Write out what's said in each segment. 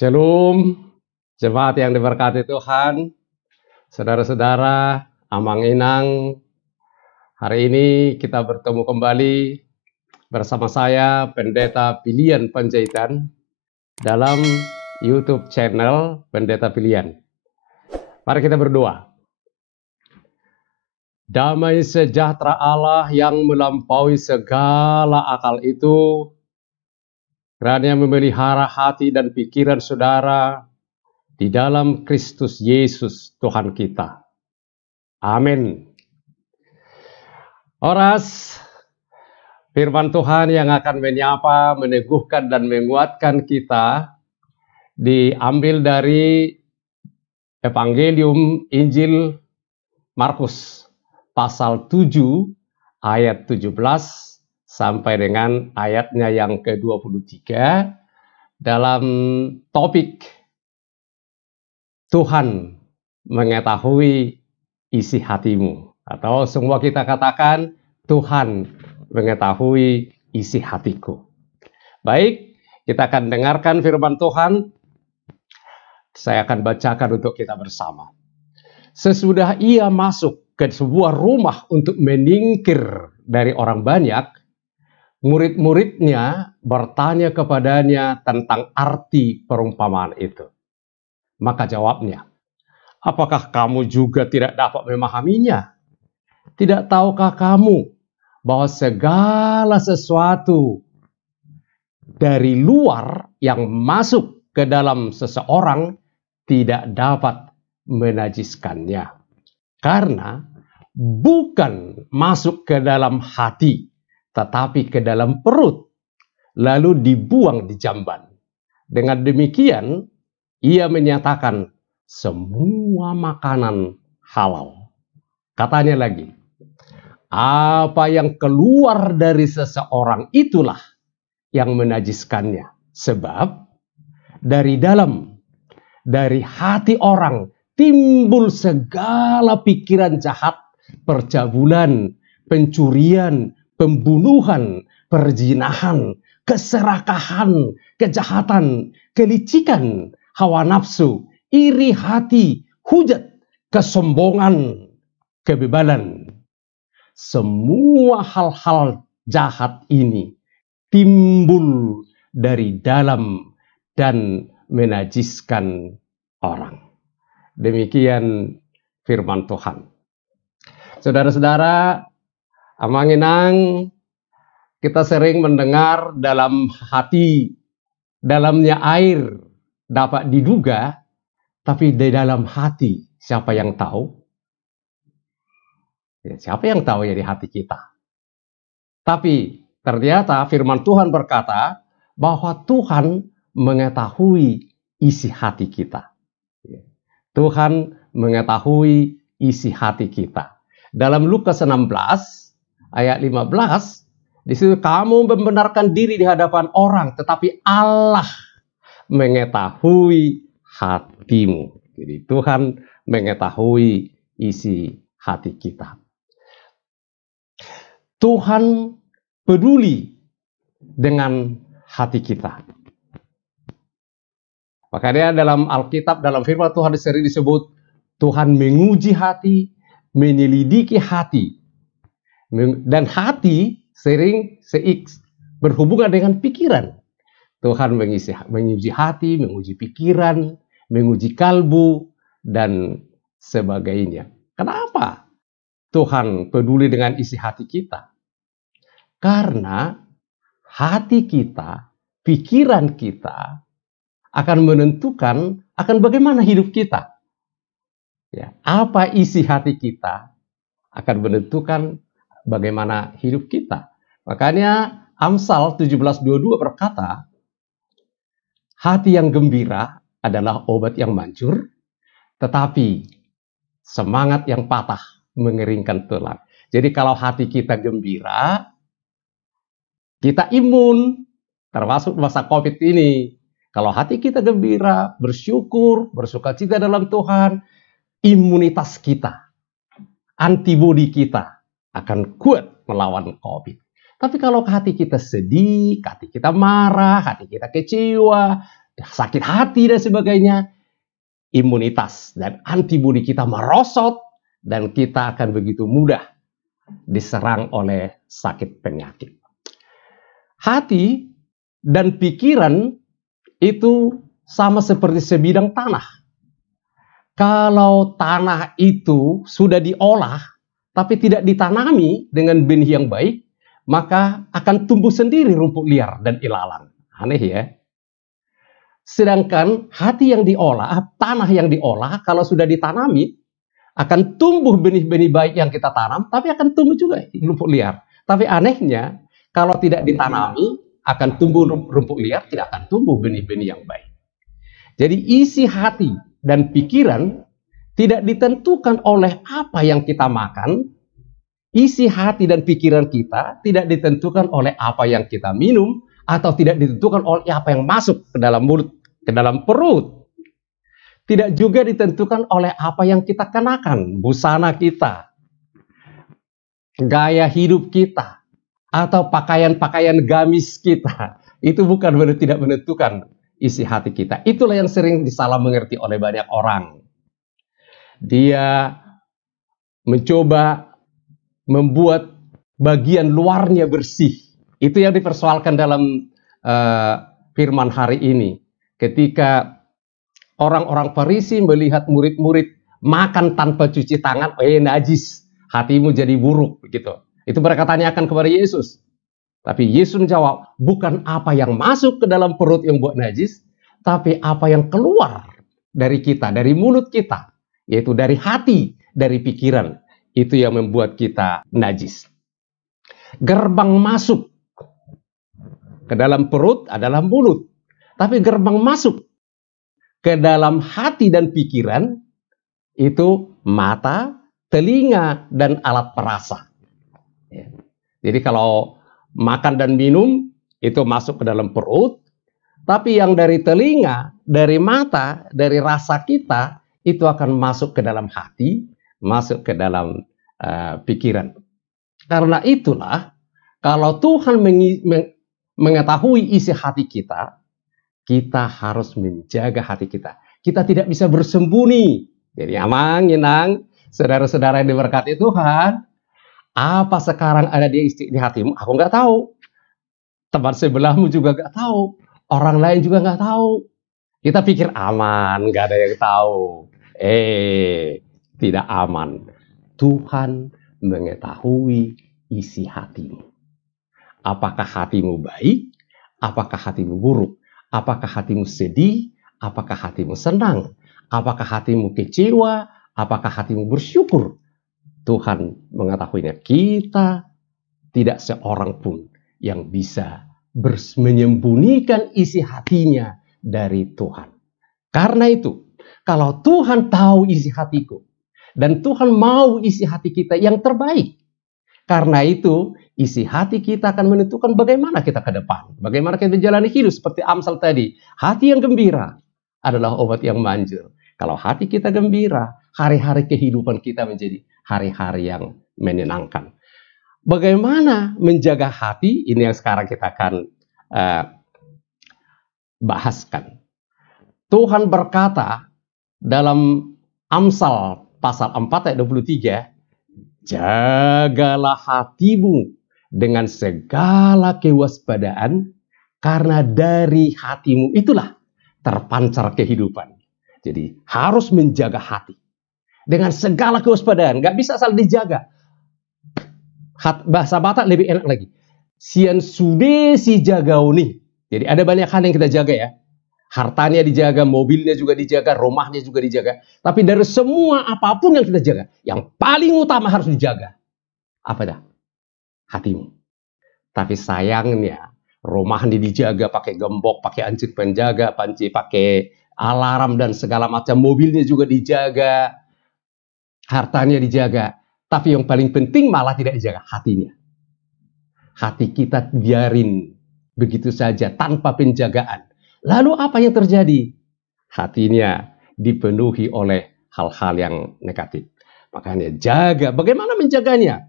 Shalom, jemaat yang diberkati Tuhan, saudara-saudara, Amang Inang. Hari ini kita bertemu kembali bersama saya, Pendeta Pilihan Panjaitan, dalam YouTube channel Pendeta Pilihan. Mari kita berdoa. Damai sejahtera Allah yang melampaui segala akal itu, kiranya memelihara hati dan pikiran saudara di dalam Kristus Yesus Tuhan kita. Amin. Oras, firman Tuhan yang akan menyapa, meneguhkan dan menguatkan kita diambil dari Evangelium Injil Markus pasal 7 ayat 17 sampai dengan ayatnya yang ke-23 dalam topik Tuhan mengetahui isi hatimu, atau semua kita katakan Tuhan mengetahui isi hatiku. Baik, kita akan dengarkan firman Tuhan. Saya akan bacakan untuk kita bersama. Sesudah ia masuk ke sebuah rumah untuk menyingkir dari orang banyak, murid-muridnya bertanya kepadanya tentang arti perumpamaan itu. Maka jawabnya, apakah kamu juga tidak dapat memahaminya? Tidak tahukah kamu bahwa segala sesuatu dari luar yang masuk ke dalam seseorang tidak dapat menajiskannya? Karena bukan masuk ke dalam hati, tetapi ke dalam perut, lalu dibuang di jamban. Dengan demikian, ia menyatakan semua makanan halal. Katanya lagi, apa yang keluar dari seseorang itulah yang menajiskannya. Sebab dari dalam, dari hati orang timbul segala pikiran jahat, percabulan, pencurian, pembunuhan, perzinahan, keserakahan, kejahatan, kelicikan, hawa nafsu, iri hati, hujat, kesombongan, kebebalan. Semua hal-hal jahat ini timbul dari dalam dan menajiskan orang. Demikian firman Tuhan. Saudara-saudara, Amang Inang, kita sering mendengar dalam hati, dalamnya air dapat diduga, tapi di dalam hati siapa yang tahu? Ya, siapa yang tahu ya di hati kita? Tapi ternyata firman Tuhan berkata bahwa Tuhan mengetahui isi hati kita. Tuhan mengetahui isi hati kita. Dalam Lukas 16 ayat 15, di situ kamu membenarkan diri di hadapan orang, tetapi Allah mengetahui hatimu. Jadi Tuhan mengetahui isi hati kita. Tuhan peduli dengan hati kita. Makanya dalam Alkitab, dalam firman Tuhan sering disebut Tuhan menguji hati, menyelidiki hati. Dan hati sering berhubungan dengan pikiran. Tuhan menguji hati, menguji pikiran, menguji kalbu, dan sebagainya. Kenapa Tuhan peduli dengan isi hati kita? Karena hati kita, pikiran kita akan menentukan akan bagaimana hidup kita. Ya, apa isi hati kita akan menentukan bagaimana hidup kita. Makanya Amsal 17:22 berkata, hati yang gembira adalah obat yang manjur, tetapi semangat yang patah mengeringkan tulang. Jadi kalau hati kita gembira, kita imun, termasuk masa COVID ini. Kalau hati kita gembira, bersyukur, bersukacita dalam Tuhan, imunitas kita, antibodi kita akan kuat melawan COVID. Tapi kalau hati kita sedih, hati kita marah, hati kita kecewa, sakit hati dan sebagainya, imunitas dan antibodi kita merosot dan kita akan begitu mudah diserang oleh sakit penyakit. Hati dan pikiran itu sama seperti sebidang tanah. Kalau tanah itu sudah diolah tapi tidak ditanami dengan benih yang baik, maka akan tumbuh sendiri rumput liar dan ilalang. Aneh ya. Sedangkan hati yang diolah, tanah yang diolah, kalau sudah ditanami, akan tumbuh benih-benih baik yang kita tanam, tapi akan tumbuh juga rumput liar. Tapi anehnya, kalau tidak ditanami, akan tumbuh rumput liar, tidak akan tumbuh benih-benih yang baik. Jadi isi hati dan pikiran tidak ditentukan oleh apa yang kita makan. Isi hati dan pikiran kita tidak ditentukan oleh apa yang kita minum, atau tidak ditentukan oleh apa yang masuk ke dalam mulut, ke dalam perut. Tidak juga ditentukan oleh apa yang kita kenakan, busana kita, gaya hidup kita, atau pakaian-pakaian gamis kita. Itu bukan tidak menentukan isi hati kita. Itulah yang sering disalah mengerti oleh banyak orang. Dia mencoba membuat bagian luarnya bersih. Itu yang dipersoalkan dalam firman hari ini. Ketika orang-orang Farisi melihat murid-murid makan tanpa cuci tangan, najis, hatimu jadi buruk, begitu. Itu mereka tanyakan kepada Yesus. Tapi Yesus menjawab, bukan apa yang masuk ke dalam perut yang buat najis, tapi apa yang keluar dari kita, dari mulut kita, yaitu dari hati, dari pikiran, itu yang membuat kita najis. Gerbang masuk ke dalam perut adalah mulut, tapi gerbang masuk ke dalam hati dan pikiran itu mata, telinga, dan alat perasa. Jadi kalau makan dan minum itu masuk ke dalam perut, tapi yang dari telinga, dari mata, dari rasa kita itu akan masuk ke dalam hati, masuk ke dalam pikiran. Karena itulah kalau Tuhan mengetahui isi hati kita, kita harus menjaga hati kita. Kita tidak bisa bersembunyi. Jadi aman, nyenang, saudara-saudara yang diberkati Tuhan. Apa sekarang ada di hatimu? Aku nggak tahu. Teman sebelahmu juga nggak tahu. Orang lain juga nggak tahu. Kita pikir aman, nggak ada yang tahu. Tidak aman. Tuhan mengetahui isi hatimu. Apakah hatimu baik? Apakah hatimu buruk? Apakah hatimu sedih? Apakah hatimu senang? Apakah hatimu kecewa? Apakah hatimu bersyukur? Tuhan mengetahuinya. Kita tidak seorang pun yang bisa menyembunyikan isi hatinya dari Tuhan. Karena itu, kalau Tuhan tahu isi hatiku, dan Tuhan mau isi hati kita yang terbaik, karena itu isi hati kita akan menentukan bagaimana kita ke depan, bagaimana kita menjalani hidup. Seperti Amsal tadi, hati yang gembira adalah obat yang manjur. Kalau hati kita gembira, hari-hari kehidupan kita menjadi hari-hari yang menyenangkan. Bagaimana menjaga hati? Ini yang sekarang kita akan bahaskan. Tuhan berkata dalam Amsal pasal 4 ayat 23, jagalah hatimu dengan segala kewaspadaan, karena dari hatimu itulah terpancar kehidupan. Jadi harus menjaga hati dengan segala kewaspadaan. Gak bisa asal dijaga. Bahasa Batak lebih enak lagi. Sian sude si jagauni. Jadi ada banyak hal yang kita jaga ya. Hartanya dijaga, mobilnya juga dijaga, rumahnya juga dijaga. Tapi dari semua apapun yang kita jaga, yang paling utama harus dijaga. Apa dah? Hatimu. Tapi sayangnya, rumahnya dijaga pakai gembok, pakai anjing penjaga, pakai alarm dan segala macam. Mobilnya juga dijaga, hartanya dijaga. Tapi yang paling penting malah tidak dijaga, hatinya. Hati kita biarin begitu saja tanpa penjagaan. Lalu apa yang terjadi? Hatinya dipenuhi oleh hal-hal yang negatif. Makanya jaga. Bagaimana menjaganya?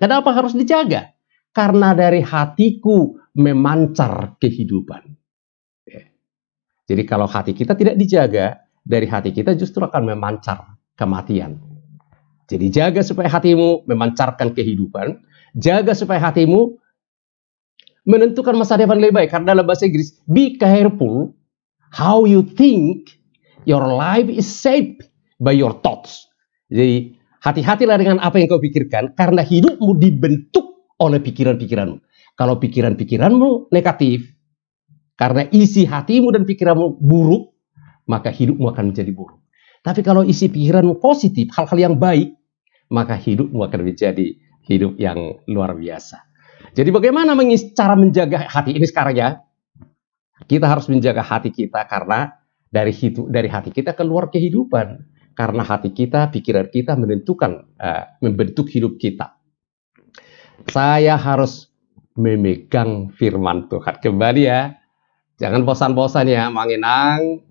Kenapa harus dijaga? Karena dari hatiku memancar kehidupan. Jadi kalau hati kita tidak dijaga, dari hati kita justru akan memancar kematian. Jadi jaga supaya hatimu memancarkan kehidupan, jaga supaya hatimu menentukan masa depan lebih baik. Karena dalam bahasa Inggris, be careful how you think, your life is shaped by your thoughts. Jadi hati-hatilah dengan apa yang kau pikirkan, karena hidupmu dibentuk oleh pikiran-pikiranmu. Kalau pikiran-pikiranmu negatif, karena isi hatimu dan pikiranmu buruk, maka hidupmu akan menjadi buruk. Tapi kalau isi pikiranmu positif, hal-hal yang baik, maka hidupmu akan menjadi hidup yang luar biasa. Jadi bagaimana cara menjaga hati ini sekarang ya? Kita harus menjaga hati kita karena dari hati kita keluar kehidupan. Karena hati kita, pikiran kita membentuk hidup kita. Saya harus memegang firman Tuhan. Kembali ya, jangan bosan-bosan ya, mengenang,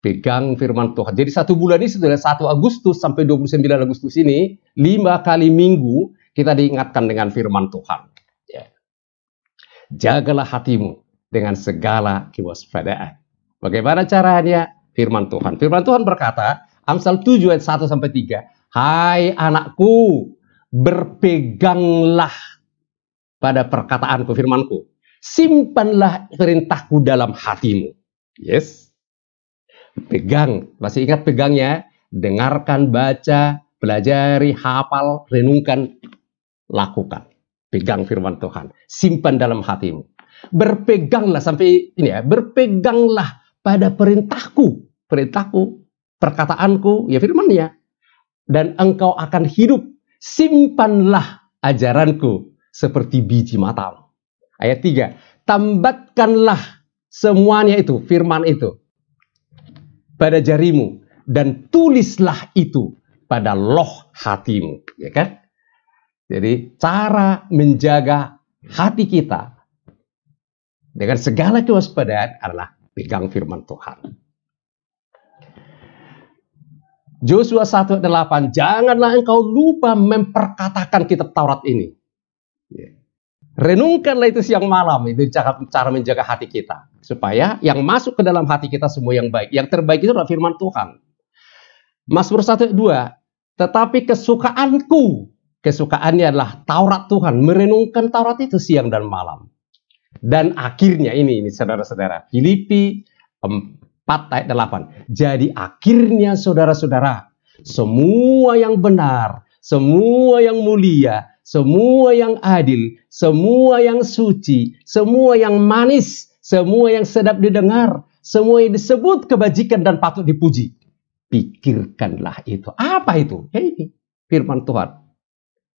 pegang firman Tuhan. Jadi 1 bulan ini sudah 1 Agustus sampai 29 Agustus ini, 5 kali minggu kita diingatkan dengan firman Tuhan. Jagalah hatimu dengan segala kewaspadaan. Bagaimana caranya? Firman Tuhan. Firman Tuhan berkata, Amsal 7 ayat 1 sampai 3. Hai anakku, berpeganglah pada perkataanku, firmanku. Simpanlah perintahku dalam hatimu. Yes. Pegang. Masih ingat pegangnya? Dengarkan, baca, pelajari, hafal, renungkan, lakukan. Pegang firman Tuhan, simpan dalam hatimu. Berpeganglah sampai ini ya, berpeganglah pada perintahku, perkataanku, ya firman-Nya. Dan engkau akan hidup. Simpanlah ajaranku seperti biji matamu. Ayat 3, tambatkanlah semuanya itu, firman itu, pada jarimu dan tulislah itu pada loh hatimu, ya kan? Jadi cara menjaga hati kita dengan segala kewaspadaan adalah pegang firman Tuhan. Yosua 1:8, janganlah engkau lupa memperkatakan kitab Taurat ini. Renungkanlah itu siang malam, itu cara menjaga hati kita. Supaya yang masuk ke dalam hati kita semua yang baik. Yang terbaik itu adalah firman Tuhan. Mazmur 1:2, tetapi kesukaannya adalah Taurat Tuhan, merenungkan Taurat itu siang dan malam. Dan akhirnya ini saudara-saudara, Filipi 4 ayat 8. Jadi akhirnya saudara-saudara, semua yang benar, semua yang mulia, semua yang adil, semua yang suci, semua yang manis, semua yang sedap didengar, semua yang disebut kebajikan dan patut dipuji, pikirkanlah itu. Apa itu? Ya ini, firman Tuhan.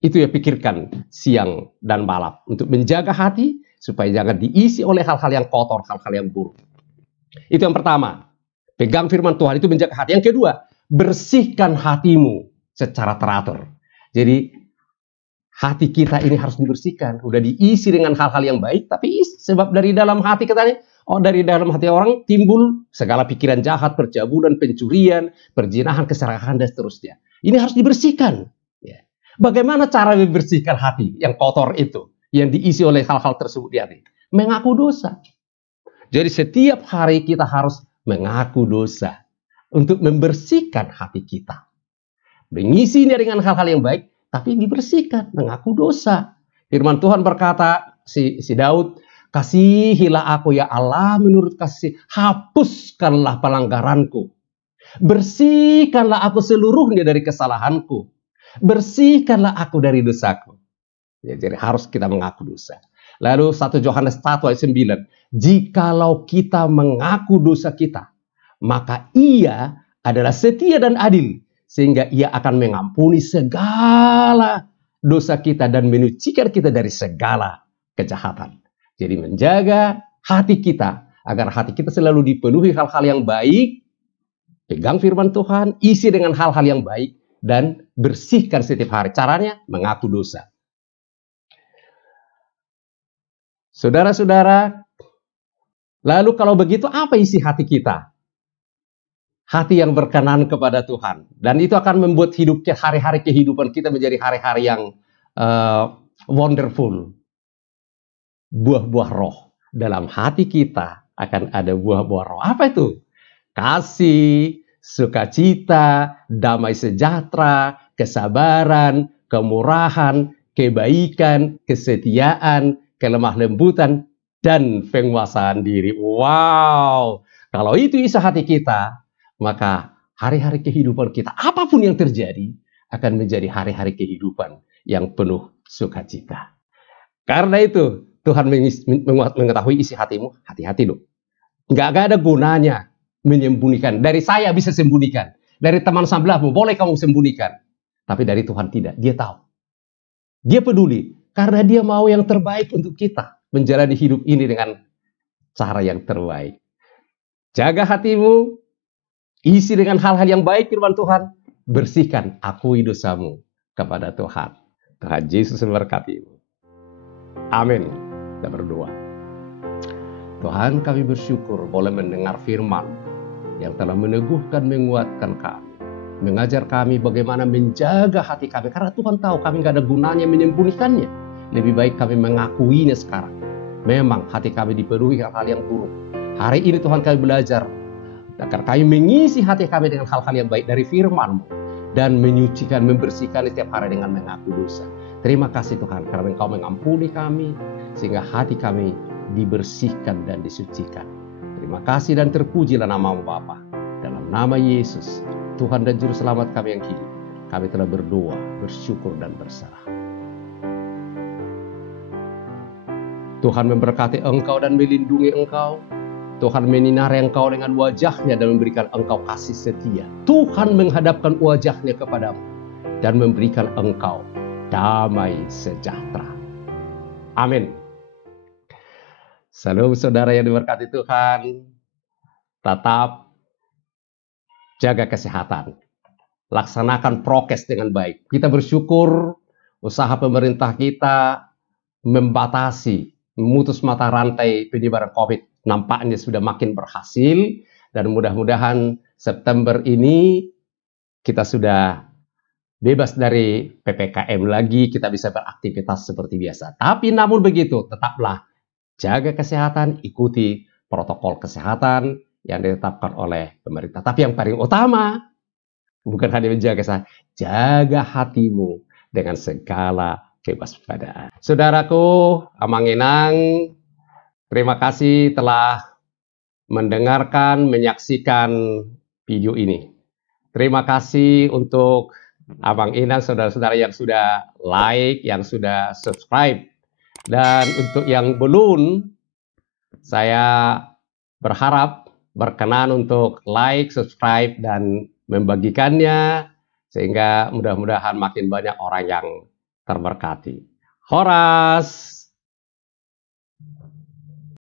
Itu ya, pikirkan siang dan malam untuk menjaga hati supaya jangan diisi oleh hal-hal yang kotor, hal-hal yang buruk. Itu yang pertama, pegang firman Tuhan, itu menjaga hati. Yang kedua, bersihkan hatimu secara teratur. Jadi hati kita ini harus dibersihkan, udah diisi dengan hal-hal yang baik, tapi sebab dari dalam hati kita, dari dalam hati orang timbul segala pikiran jahat, percabulan, pencurian, perzinahan, keserakahan dan seterusnya. Ini harus dibersihkan. Bagaimana cara membersihkan hati yang kotor itu, yang diisi oleh hal-hal tersebut di hati? Mengaku dosa. Jadi setiap hari kita harus mengaku dosa untuk membersihkan hati kita. Mengisinya dengan hal-hal yang baik, tapi dibersihkan, mengaku dosa. Firman Tuhan berkata, si Daud, kasihilah aku ya Allah menurut kasih, hapuskanlah pelanggaranku. Bersihkanlah aku seluruhnya dari kesalahanku. Bersihkanlah aku dari dosaku. Ya, jadi harus kita mengaku dosa. Lalu 1 Yohanes 1 ayat 9. Jikalau kita mengaku dosa kita, maka ia adalah setia dan adil. Sehingga ia akan mengampuni segala dosa kita dan menyucikan kita dari segala kejahatan. Jadi menjaga hati kita, agar hati kita selalu dipenuhi hal-hal yang baik. Pegang firman Tuhan, isi dengan hal-hal yang baik. Dan bersihkan setiap hari. Caranya mengaku dosa. Saudara-saudara, lalu kalau begitu apa isi hati kita? Hati yang berkenan kepada Tuhan. Dan itu akan membuat hari-hari kehidupan kita menjadi hari-hari yang wonderful. Buah-buah roh dalam hati kita akan ada buah-buah roh. Apa itu? Kasih, sukacita, damai sejahtera, kesabaran, kemurahan, kebaikan, kesetiaan, kelemah lembutan, dan penguasaan diri. Wow! Kalau itu isi hati kita, maka hari-hari kehidupan kita, apapun yang terjadi, akan menjadi hari-hari kehidupan yang penuh sukacita. Karena itu, Tuhan mengetahui isi hatimu, hati-hati loh. Nggak ada gunanya menyembunyikan. Dari saya bisa sembunyikan. Dari teman sebelahmu boleh kamu sembunyikan. Tapi dari Tuhan tidak. Dia tahu. Dia peduli. Karena dia mau yang terbaik untuk kita. Menjalani hidup ini dengan cara yang terbaik. Jaga hatimu. Isi dengan hal-hal yang baik firman Tuhan. Bersihkan, akui dosamu kepada Tuhan. Tuhan Yesus memberkatimu. Amin. Kita berdoa. Tuhan, kami bersyukur boleh mendengar firman yang telah meneguhkan, menguatkan kami. Mengajar kami bagaimana menjaga hati kami. Karena Tuhan tahu kami nggak ada gunanya menyembunyikannya. Lebih baik kami mengakuinya sekarang. Memang hati kami dipenuhi hal-hal yang buruk. Hari ini Tuhan kami belajar agar kami mengisi hati kami dengan hal-hal yang baik dari firman-Mu. Dan menyucikan, membersihkan setiap hari dengan mengaku dosa. Terima kasih Tuhan karena Engkau mengampuni kami. Sehingga hati kami dibersihkan dan disucikan. Terima kasih dan terpujilah nama-Mu Bapa. Dalam nama Yesus, Tuhan dan Juru Selamat kami yang hidup, kami telah berdoa, bersyukur dan berserah. Tuhan memberkati engkau dan melindungi engkau. Tuhan menyinari engkau dengan wajah-Nya dan memberikan engkau kasih setia. Tuhan menghadapkan wajah-Nya kepadamu dan memberikan engkau damai sejahtera. Amin. Salam saudara yang diberkati Tuhan. Tetap jaga kesehatan. Laksanakan prokes dengan baik. Kita bersyukur usaha pemerintah kita membatasi, memutus mata rantai penyebaran COVID. Nampaknya sudah makin berhasil. Dan mudah-mudahan September ini kita sudah bebas dari PPKM lagi. Kita bisa beraktivitas seperti biasa. Tapi namun begitu, tetaplah jaga kesehatan, ikuti protokol kesehatan yang ditetapkan oleh pemerintah. Tapi yang paling utama, bukan hanya menjaga kesehatan, jaga hatimu dengan segala kewaspadaan. Saudaraku, Amanginang, terima kasih telah mendengarkan, menyaksikan video ini. Terima kasih untuk Abang Inang, saudara-saudara yang sudah like, yang sudah subscribe. Dan untuk yang belum, saya berharap berkenan untuk like, subscribe, dan membagikannya. Sehingga mudah-mudahan makin banyak orang yang terberkati. Horas!